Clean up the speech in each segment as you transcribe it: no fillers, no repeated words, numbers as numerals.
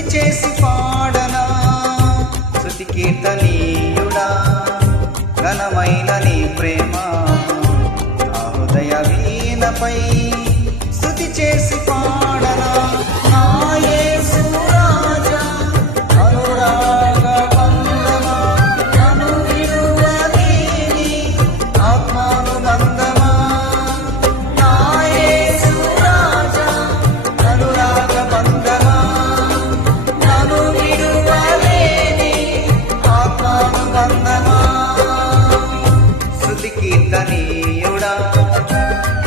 స్తుతి చేసి పాడనా స్తుతి కీర్తనీయుడా ఘనమైన నీ ప్రేమ నా హృదయ వీణపై స్తుతి చేసి పాడనా నా యేసు రాజా అనురాగ బంధమా నన్ను విడువలేని ఆత్మానుబంధమా నా యేసు రాజా అనురాగ బంధమా నన్ను విడువలేని ఆత్మానుబంధమా స్తుతి కీర్తనీయుడా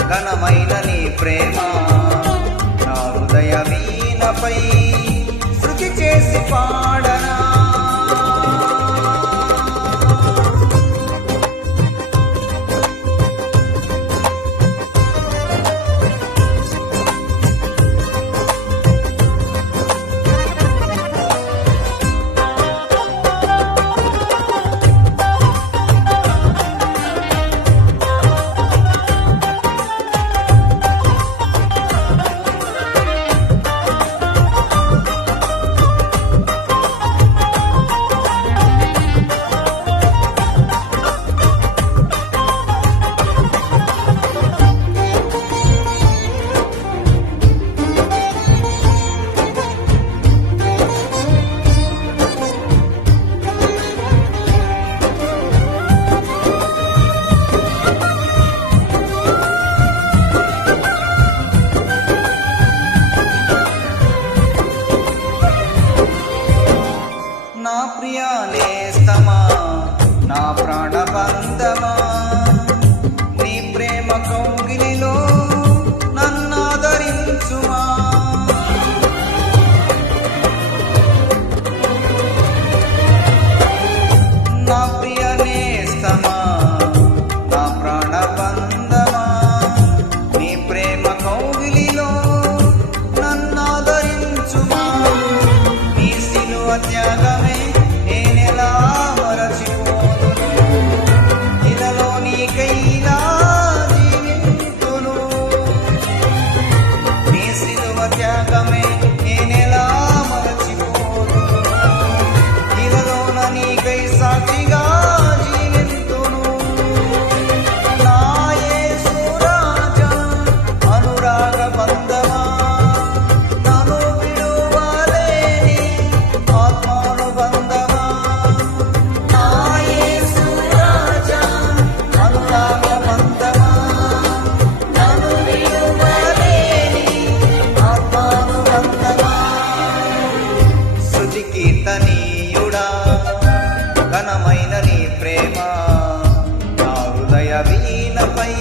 ఘనమైన నీ ప్రేమ నా హృదయ వీణపై స్తుతి చేసి పాడనా నా ప్రియా నేస్తమా నా ప్రాణబంధమా నీ ప్రేమ కౌగిలిలో నన్నాదరించుమా నా ప్రియ నేస్తమా నా ప్రాణబంధమా నీ ప్రేమ కౌగిలిలో నన్నాదరించుమా నీ సిలువ త్యాగమే నేనెలా మరచిపోదును ఇలలో నీకైలా జీవింతును నీ సిలువ త్యాగమే నేనెలా మరచిపోదును ఇలలోన నీకై సాక్షిగా జీవింతును నా యేసు రాజా అనురాగ బంధమా నన్ను విడువలేని ఆత్మానుబంధమా నా యేసు రాజా అనురాగ బంధమా నన్ను విడువలేని ఆత్మానుబంధమా స్తుతి కీర్తనీయుడా ఘనమైన నీ ప్రేమ నా హృదయ వీణపై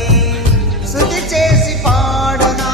స్తుతి చేసి పాడనా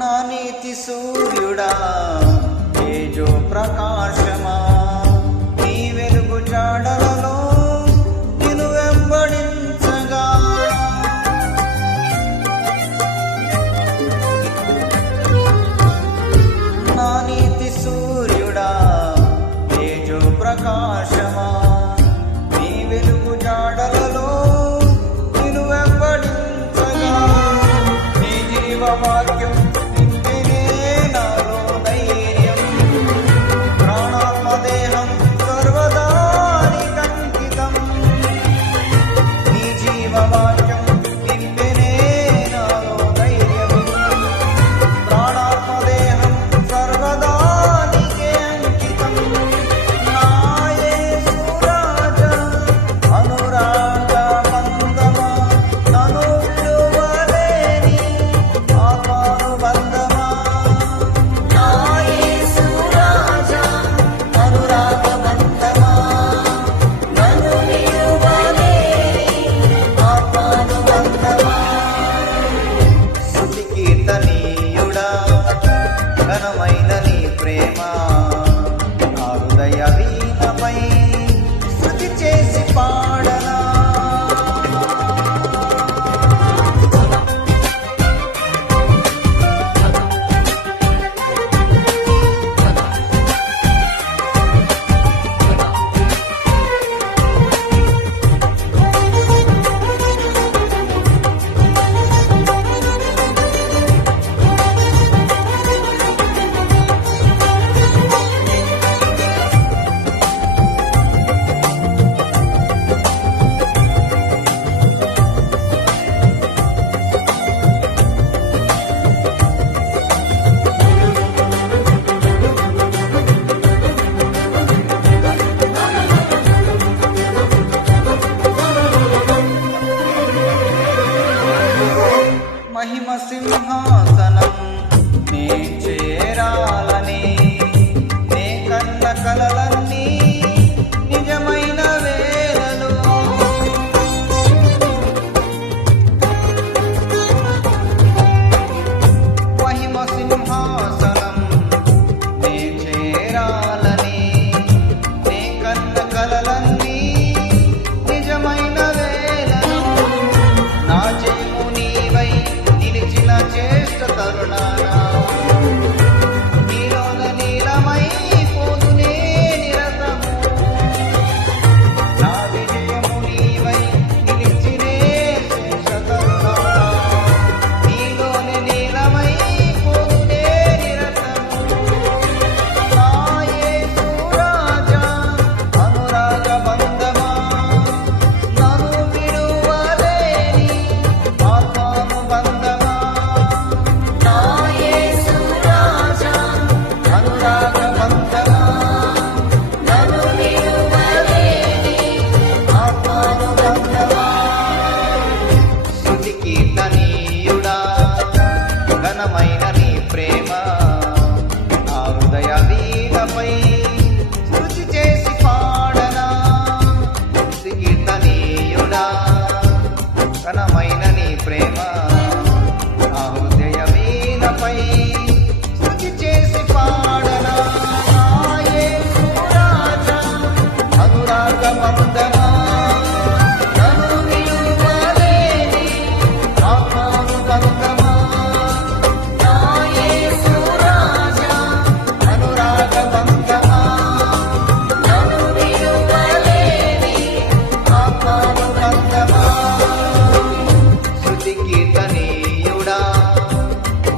నా నీతి సూర్యుడా తేజో ప్రకాశమా నీ వెలుగు జాడలలో నిన్ను వెంబడించగా నా నీతి సూర్యుడా తేజో ప్రకాశమా నీ వెలుగు జాడలలో నిన్ను వెంబడించగా నీ జీవ వాక్యం నింపినే నాలో హృదయ వీణపై స్తుతి చేసి పాడనా కీర్తనీయుడా ఘనమైన నీ ప్రేమ నా హృదయ వీణపై స్తుతి చేసి పాడనా నా యేసు రాజా అనురాగ మందమా నన్ను నిలువలేని ఆత్మానుబంధమా నా యేసు రాజా అనురాగ మందమా నన్ను నిలువలేని ఆత్మానుబంధమా స్తుతి కీర్తనీయుడా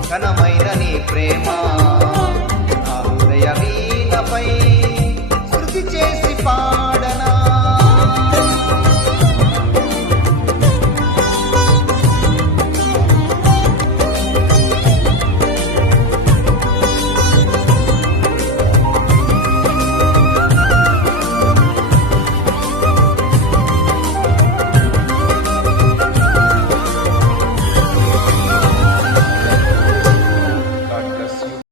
ఘనమైన నీ ప్రేమ నా హృదయ వీణపై